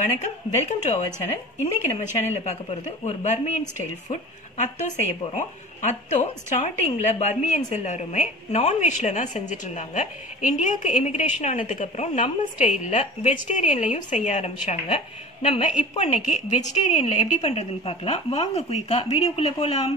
வணக்கம், welcome to our channel. இன்னைக்கு நம்ம சேனல்ல பார்க்க போறது ஒரு பர்மியன் ஸ்டைல் ஃபுட் அத்தோ செய்ய போறோம். அத்தோ ஸ்டார்டிங்ல பர்மியன்ஸ் எல்லாருமே நான்வெஜ்ல தான் செஞ்சுட்டு இருந்தாங்க. இந்தியாவுக்கு இமிகிரேஷன் ஆனதுக்கு அப்புறம் நம்ம ஸ்டைல்ல வெஜிடேரியன்லயும் செய்ய ஆரம்பிச்சாங்க. நம்ம இப்போ இன்னைக்கு வெஜிடேரியன்ல எப்படி பண்றதுன்னு பார்க்கலாம். வாங்க குயிக்கா வீடியோக்குள்ள போலாம்.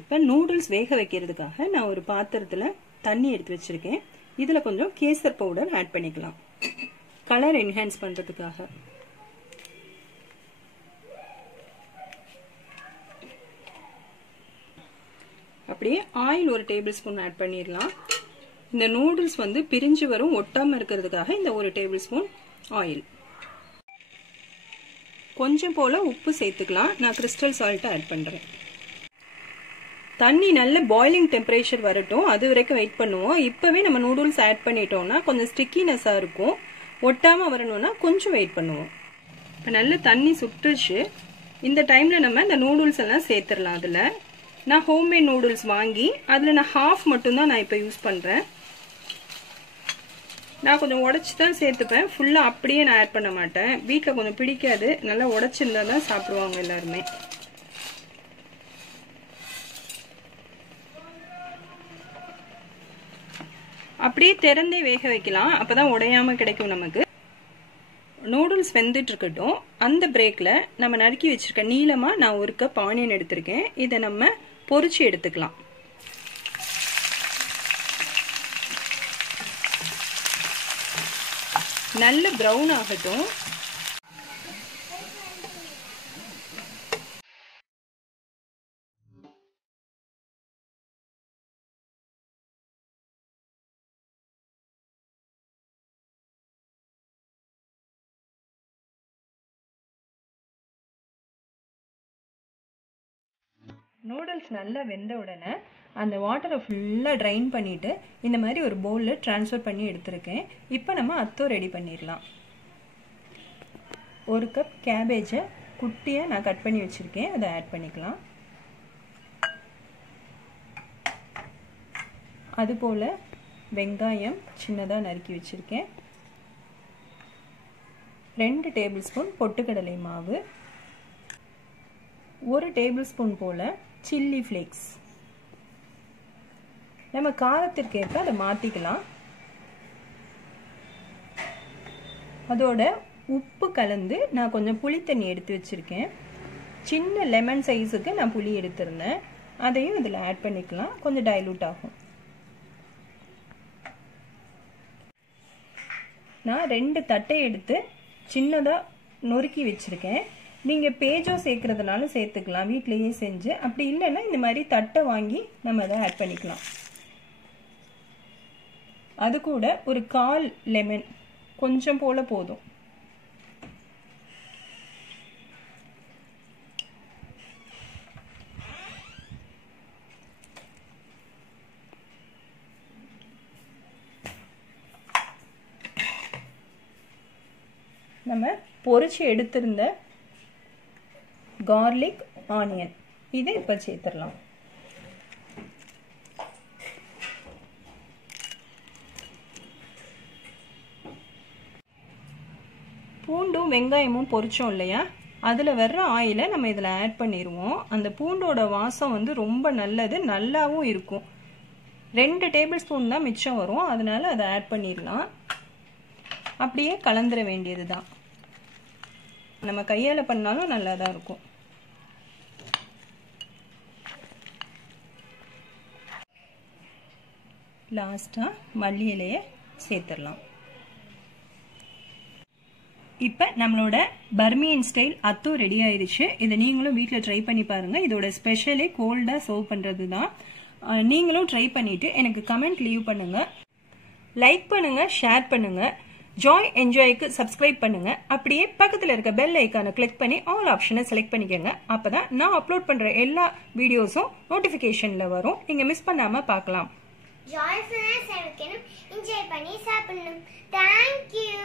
இப்போ நூடுல்ஸ் வேக வைக்கிறதுக்காக நான் ஒரு பாத்திரத்தில் தண்ணி எடுத்து வச்சிருக்கேன். இதில் கொஞ்சம் கேசர் பவுடர் ஆட் பண்ணிக்கலாம், கலர் என்ஹான்ஸ் பண்ணுறதுக்காக. அப்படியே ஆயில் ஒரு டேபிள் ஸ்பூன் ஆட் பண்ணிடலாம். இந்த நூடுல்ஸ் பிரிஞ்சு வரும், ஒட்டாமல் இருக்கிறதுக்காக இந்த ஒரு டேபிள் ஸ்பூன் ஆயில். கொஞ்சம் போல் உப்பு சேர்த்துக்கலாம். நான் கிறிஸ்டல் சால்ட்டை ஆட் பண்ணுறேன். தண்ணி நல்ல பாயிலிங் டெம்பரேச்சர் வரட்டும், அது வரைக்கும் வெயிட் பண்ணுவோம். இப்பவே நம்ம நூடுல்ஸ் ஆட் பண்ணிட்டோம்னா கொஞ்சம் ஸ்டிக்கினஸா இருக்கும். ஒட்டாம வரணும்னா கொஞ்சம் வெயிட் பண்ணுவோம். இப்போ நல்ல தண்ணி சுட்டுச்சு. இந்த டைம்ல நம்ம இந்த நூடுல்ஸ் எல்லாம் சேர்த்துடலாம். அதுல நான் ஹோம்மேட் நூடுல்ஸ் வாங்கி அதுல நான் ஹாஃப் மட்டும்தான் நான் இப்போ யூஸ் பண்றேன். நான் கொஞ்சம் உடைச்சு தான் சேர்த்துப்பேன், ஃபுல்லா அப்படியே நான் ஆட் பண்ண மாட்டேன். வீட்டில் கொஞ்சம் பிடிக்காது, நல்லா உடைச்சிருந்தா தான் சாப்பிடுவாங்க எல்லாருமே. அப்படியே திறந்தே வேக வைக்கலாம், அப்பதான் உடையாம கிடைக்கும் நமக்கு. நூடுல்ஸ் வெந்துட்டு இருக்கட்டும். அந்த பிரேக்ல நம்ம நறுக்கி வச்சிருக்க நீளமா நான் ஒரு கப் ஆனியன் எடுத்திருக்கேன். இதை நம்ம பொரிச்சு எடுத்துக்கலாம். நல்ல பிரவுன் ஆகட்டும். நூடுல்ஸ் நல்லா வெந்த உடனே அந்த வாட்டரை ஃபுல்லாக ட்ரைன் பண்ணிவிட்டு இந்த மாதிரி ஒரு பவுலில் ட்ரான்ஸ்ஃபர் பண்ணி எடுத்துருக்கேன். இப்போ நம்ம அத்தோ ரெடி பண்ணிடலாம். ஒரு கப் கேபேஜை குட்டியாக நான் கட் பண்ணி வச்சுருக்கேன், அதை ஆட் பண்ணிக்கலாம். அதுபோல் வெங்காயம் சின்னதாக நறுக்கி வச்சுருக்கேன். 2 டேபிள் ஸ்பூன் பொட்டுக்கடலை மாவு, 1 டேபிள் ஸ்பூன் போல் சில்லி ஃப்ளேக்ஸ். நம்ம காரத்திற்கேற்ப அதை மாற்றிக்கலாம். அதோட உப்பு கலந்து நான் கொஞ்சம் புளி தண்ணி எடுத்து வச்சுருக்கேன். சின்ன லெமன் சைஸுக்கு நான் புளி எடுத்திருந்தேன், அதையும் இதில் ஆட் பண்ணிக்கலாம். கொஞ்சம் டைலூட் ஆகும். நான் 2 தட்டை எடுத்து சின்னதாக நொறுக்கி வச்சுருக்கேன். நீங்கள் பேஜோ சேர்க்கறதுனால சேர்த்துக்கலாம், வீட்டிலேயே செஞ்சு. அப்படி இல்லைன்னா இந்த மாதிரி தட்டை வாங்கி நம்ம அதை ஆட் பண்ணிக்கலாம். அது கூட ஒரு 1/4 லெமன், கொஞ்சம் போல போதும். நம்ம பொரிச்சு எடுத்திருந்த கார்லிக், ஆனியன் இதை இப்போ சேர்த்துடலாம். பூண்டும் வெங்காயமும் பொரிச்சோம் இல்லையா, அதில் வர்ற ஆயிலை நம்ம இதில் ஆட் பண்ணிடுவோம். அந்த பூண்டோட வாசம் ரொம்ப நல்லது, நல்லாவும் இருக்கும். 2 டேபிள் ஸ்பூன் தான் மிச்சம் வரும், அதனால அதை ஆட் பண்ணிடலாம். அப்படியே கலந்துட வேண்டியது தான். நம்ம கையால் பண்ணாலும் நல்லா தான் இருக்கும். லாஸ்ட்டாக மல்லி இலையை சேர்த்துடலாம். இப்போ நம்மளோட பர்மியன் ஸ்டைல் அத்தோ ரெடி ஆயிடுச்சு. இதை நீங்களும் வீட்டில் ட்ரை பண்ணி பாருங்கள். இதோட ஸ்பெஷலே கோல்டாக சர்வ் பண்ணுறது தான். நீங்களும் ட்ரை பண்ணிவிட்டு எனக்கு கமெண்ட் லீவ் பண்ணுங்கள். லைக் பண்ணுங்கள், ஷேர் பண்ணுங்கள். ஜாய் என்ஜாய்க்கு சப்ஸ்கிரைப் பண்ணுங்க. அப்படியே பக்கத்தில் இருக்க பெல் ஐக்கானை கிளிக் பண்ணி ஆல் ஆப்ஷனை செலக்ட் பண்ணிக்கோங்க. அப்பதான் நான் அப்லோட் பண்ற எல்லா வீடியோஸும் நோட்டிபிகேஷன்ல வரும், நீங்க மிஸ் பண்ணாம பார்க்கலாம். ஜாய் என்ஜாய் பண்ணி சாப்பிடணும். தேங்க்யூ.